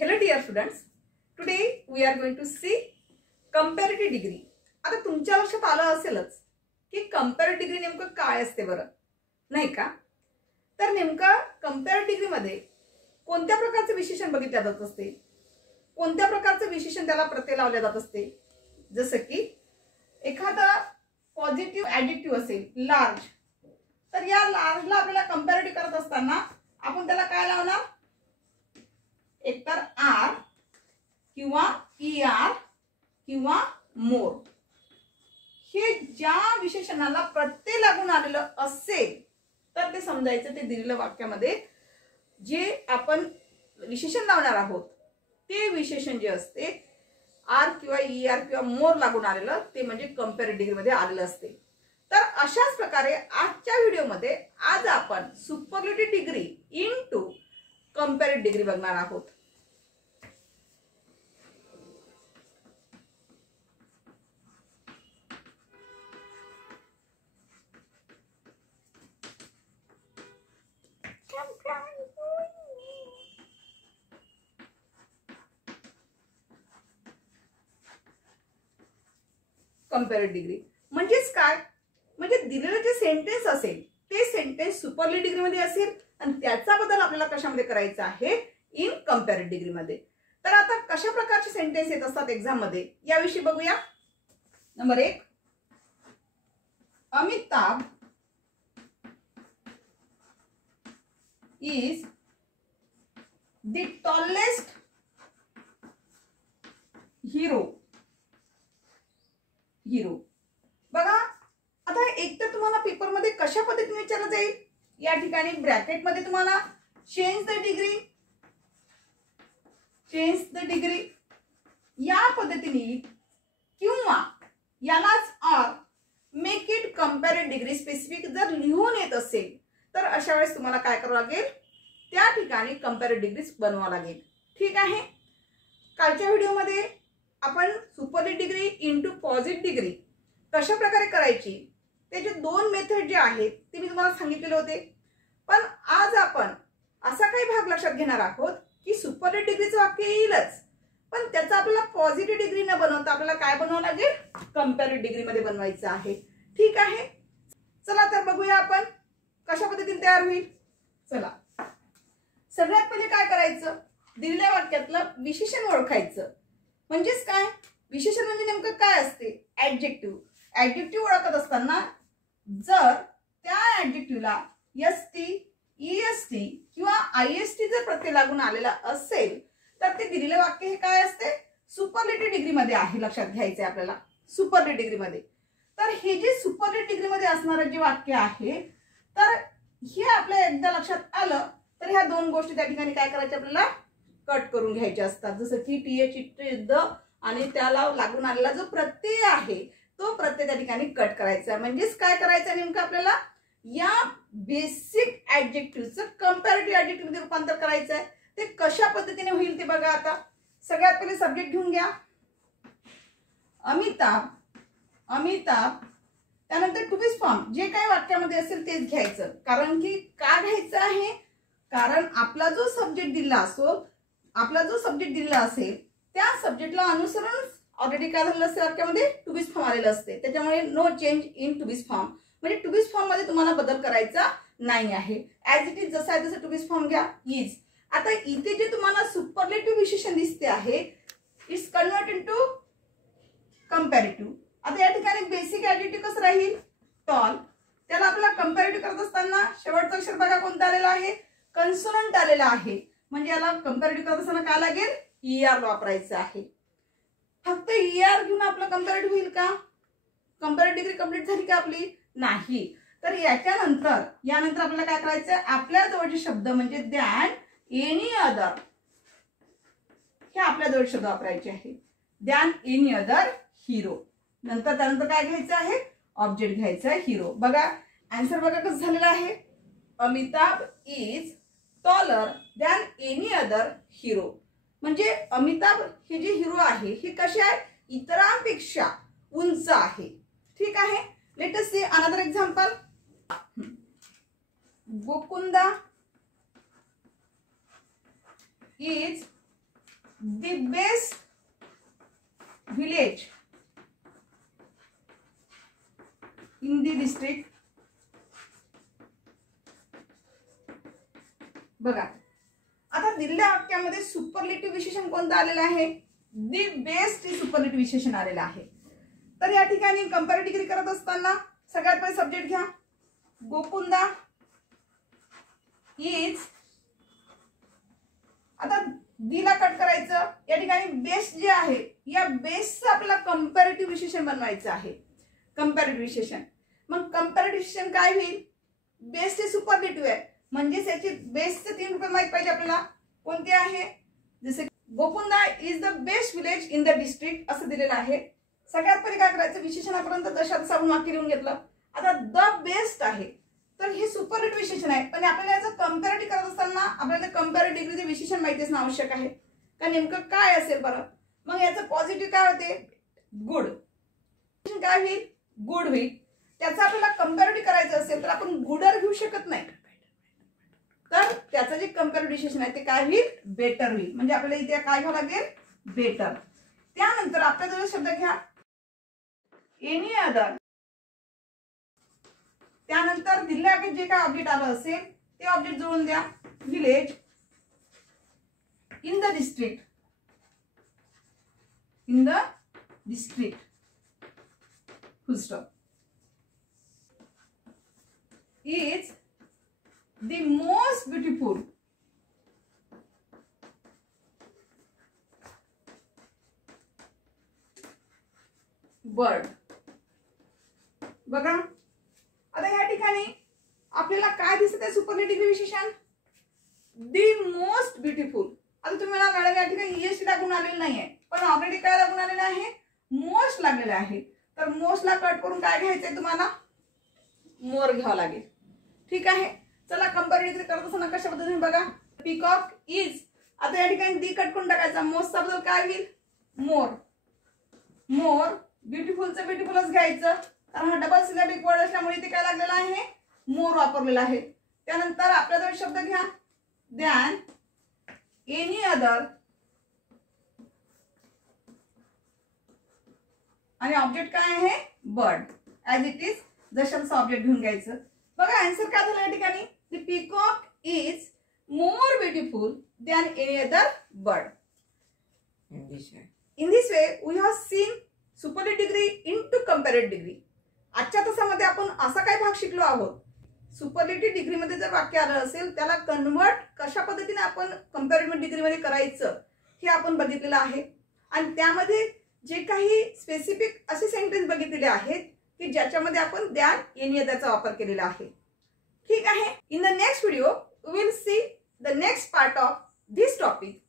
Hello dear students, today we are going to see comparative degree. आता तुमच्या लक्षात आलं असेलच की कंपॅरेटिव्ह डिग्री नेमकं काय असते बरं, नाही का? तर नेमका कंपॅरेटिव्ह डिग्री मध्ये कोणत्या प्रकारचे विशेषण बघितले जात असते, कोणत्या प्रकारचे विशेषण त्याला प्रत्यय लावले जात असते. जसं की एखादा पॉझिटिव्ह ऍडजेक्टिव्ह असेल लार्ज, तर या लार्जला आपल्याला कंपॅरेटिव्ह करत असताना आपण त्याला काय लावणार, एकतर आर किंवा ईआर किंवा मोर. हे ज्या विशेषणाला प्रत्यय लागून आलेलं असेल तर ते समजायचं ते दिलेल्या वाक्यामध्ये जे आपण विशेषण लावणार आहोत ते विशेषण जे असते आर किंवा ईआर किंवा मोर लागून आलेलं ते म्हणजे कंपॅरेटिव्ह डिग्री मध्ये आलेलं असते. तर अशाच प्रकारे आजच्या व्हिडिओमध्ये आज आपण superlative degree into comparative degree बघणार आहोत. कंपॅरेटिव्ह डिग्री म्हणजेच काय, म्हणजे दिलेलं जे सेंटेन्स असेल ते सेंटेन्स सुपरलेटिव्ह डिग्री मध्ये असेल आणि त्याचा बदल आपल्याला कशामध्ये करायचा आहे, इन कंपॅरेटिव्ह डिग्री मध्ये. तर आता कशा प्रकारचे सेंटेन्स येत असतात एक्झाम मध्ये याविषयी बघूया. Number 1, Amitabh is the tallest hero. बघा, आता एक तर तुम्हाला पेपर मध्ये कशा पद्धतीने विचारलं जाईल, या ठिकाणी ब्रॅकेट मध्ये तुम्हाला चेंज द डिग्री या पद्धतीने किंवा यालाच or make it comparative degree specific जर लिहून येत असेल तर अशा वेळेस तुम्हाला काय करावं लागेल, त्या ठिकाणी कंपॅरेटिव्ह डिग्री बनवावं लागेल. ठीक आहे. कालच्या व्हिडिओमध्ये आपण superlative degree into positive degree कशा प्रकारे करायची त्याचे 2 मेथड जे आहेत ते मी तुम्हाला सांगितलेले होते. पण आज आपण असा काही भाग लक्षात घेणार आहोत की सुपरलेटिव्ह डिग्रीचं वाक्य येईलच, पण त्याचा आपल्याला पॉझिटिव्ह डिग्री न बनवता आपल्याला काय बनवावं लागेल, कंपॅरेटिव्ह डिग्री मध्ये बनवायचं आहे. ठीक आहे. चला तर बघूया आपण कशा पद्धतीने तयार होईल. चला, सगळ्यात पहिले काय करायचं, दिलेल्या वाक्यातलं विशेषण ओळखायचं. म्हणजेच काय, विशेषण म्हणजे नेमकं काय असते, ऍडजेक्टिव्ह. ऍडजेक्टिव्ह ओळखत असताना जर त्या ऍडजेक्टिव्हला एसटी, ईएसटी किंवा आयएसटी जर प्रत्यय लागून आलेला असेल तर ते दिलेलं वाक्य हे काय असते, सुपरलेटिव्ह डिग्री मध्ये आहे. लक्षात घ्यायचंय आपल्याला सुपरलेटिव्ह डिग्री मध्ये. तर हे जे सुपरलेटिव्ह डिग्री मध्ये असणारं जे वाक्य आहे तर हे आपल्या एकदा लक्षात आलं तर ह्या 2 गोष्टी त्या ठिकाणी काय करायच्या, आपल्याला कट करून घ्यायच्या असतात. जसं की टीएच द आणि त्याला लागून आलेला जो प्रत्यय आहे तो प्रत्यय त्या ठिकाणी कट करायचा. म्हणजेच काय करायचं नेमकं, आपल्याला या बेसिक ऍडजेक्टिव्हचं कंपॅरेटिव्ह ऍडजेक्टिव्ह मध्ये रूपांतर करायचं आहे. ते कशा पद्धतीने होईल ते बघा. आता सगळ्यात पहिले सब्जेक्ट घेऊन घ्या, अमिताभ. त्यानंतर टू बी फॉर्म जे काही वाक्यामध्ये असेल तेच घ्यायचं. कारण की का घ्यायचं आहे, कारण आपला जो सब्जेक्ट दिलेला असेल त्या सब्जेक्टला अनुसरून ऑलरेडी काय झालेलं असते, वाक्यामध्ये टू बी फॉर्म आलेलं असते. त्याच्यामुळे no change in two B form, म्हणजे टू बी फॉर्म मध्ये तुम्हाला बदल करायचा नाही आहे. ऍज इट इज जसं आहे तसं टू बी फॉर्म घ्या, इज. आता इथे जे तुम्हाला सुपरलेटिव्ह विशेषण दिसते आहे इट्स कन्वर्ट इनटू कंपॅरेटिव्ह. आता या ठिकाणी बेसिक ऍडजेक्टिव्ह कसं राहील, टॉल. त्याला आपल्याला कंपॅरेटिव्ह करत असताना शेवटचा अक्षर बघा कोणता आलेला आहे, कन्सोनंट आलेला आहे. म्हणजे याला कंपॅरेटिव्ह करत असताना काय लागेल, ईआर वापरायचं आहे. फक्त ईआर घेऊन आपलं कंपॅरेटिव्ह होईल का, कंपॅरेटिव्ह डिग्री कंप्लीट झाली का आपली, नाही. तर यानंतर आपल्याला काय करायचं, आपल्या जवळचे शब्द म्हणजे दॅन, एनी अदर, हे आपल्या जवळ शब्द वापरायचे आहे. Than, any other, hero. त्यानंतर काय घ्यायचं आहे, ऑब्जेक्ट घ्यायचं आहे, हिरो. बघा आन्सर बघा कसं झालेलं आहे, Amitabh is taller than any other hero. म्हणजे अमिताभ हे जे हिरो आहे हे कसे आहे, इतरांपेक्षा उंच आहे. ठीक आहे. Let us see another example. Gokunda is the best village in the district. बघा आता दिलेल्या वाक्यामध्ये सुपरलेटिव्ह विशेषण कोणतं आलेलं आहे? दी बेस्ट हे सुपरलेटिव्ह विशेषण आलेलं आहे. तर या ठिकाणी कंपॅरेटिव्ह डिग्री करत असताना सगळ्यात पहिले सब्जेक्ट घ्या. गोकुंदा इज, आता दीला कट करायचं. या ठिकाणी बेस्ट जे आहे या बेस्टचं आपल्याला कंपॅरेटिव्ह विशेषण बनवायचं आहे. कंपॅरेटिव्ह विशेषण, मग कंपॅरेटिव्ह विशेषण काय होईल? बेस्ट हे सुपरलेटिव्ह आहे म्हणजे त्याचे बेस्टचे 3 रूप माहित पाहिजे आपल्याला. कोणते आहे? जसे Gokunda is the best village in the district असं दिलेलं आहे. सगळ्यात पहिले काय करायचं? विशेषणापर्यंत दशात सारून वाक्य लिहून घेतलं. आता द बेस्ट आहे तर हे सुपरलेटिव्ह विशेषण आहे, पण आपल्याला याचं कंपॅरेटिव्ह करत असताना आपल्याला कंपॅरेटिव्ह डिग्रीचे विशेषण माहिती असणं आवश्यक आहे का नेमकं काय असेल बरं. मग याचं पॉझिटिव्ह काय होते? गुड. काय होईल? गुड होईल. त्याचं आपल्याला कंपॅरेटिव्ह करायचं असेल तर आपण गुडर घेऊ शकत नाही, तर त्याचं जे कंपॅरेटिव्ह विशेषण आहे ते काय होईल? बेटर होईल. म्हणजे आपल्याला इथे काय घ्यावं लागेल? बेटर. त्यानंतर आपल्याजवळ शब्द घ्या एनी अदर. त्यानंतर दिलेल्या जे काय ऑब्जेक्ट आलं असेल ते ऑब्जेक्ट जोडून द्या. Village in the district, in the district, full stop, is the most beautiful bird. बघा आता या ठिकाणी आपल्याला काय दिसत आहे? सुपरलेटिव्ह विशेषण दी मोस्ट ब्युटिफुल. आता तुम्ही म्हणा मॅडम या ठिकाणी एस लागून आलेलं नाहीये, पण ऑलरेडी काय लागून आलेलं आहे? मोस्ट लागलेलं आहे. तर मोस्टला कट करून काय घ्यायचंय तुम्हाला? मोर घ्यावं लागेल. ठीक आहे. चला कंपॅरेटिव्ह करत असताना कशा पद्धतीने बघा. पीकॉक इज, आता या ठिकाणी दी कट करून टाकायचा. मोस्टचा बदल काय होईल? मोर. मोर. ब्युटिफुलचं ब्युटिफुलच घ्यायचं कारण हा डबल सिलेबिक वर्ड असल्यामुळे इथे काय लागलेला आहे? मोर वापरलेला आहे. त्यानंतर आपल्याजवळ शब्द घ्या दॅन एनी अदर आणि ऑब्जेक्ट काय आहे? बर्ड. ऍज इट इज जशाचं ऑब्जेक्ट घेऊन घ्यायचं. बघा आन्सर काय झालं या ठिकाणी? The peacock is more beautiful than any other bird. In this way we have seen superlative degree into comparative degree. आजच्या तासामध्ये आपण असा काय भाग शिकलो आहोत? सुपरलेटिव्ह डिग्री मध्ये जर वाक्य आलं असेल त्याला कन्वर्ट कशा पद्धतीने आपण कंपॅरेटिव्ह डिग्री मध्ये करायचं हे आपण बघितलेलं आहे. आणि त्यामध्ये जे काही स्पेसिफिक असे सेंटेन्स बघितलेले आहेत की ज्याच्यामध्ये आपण दॅन एनी अदरचा वापर केलेला आहे. ठीक आहे. In the next video we will see the next part of this topic.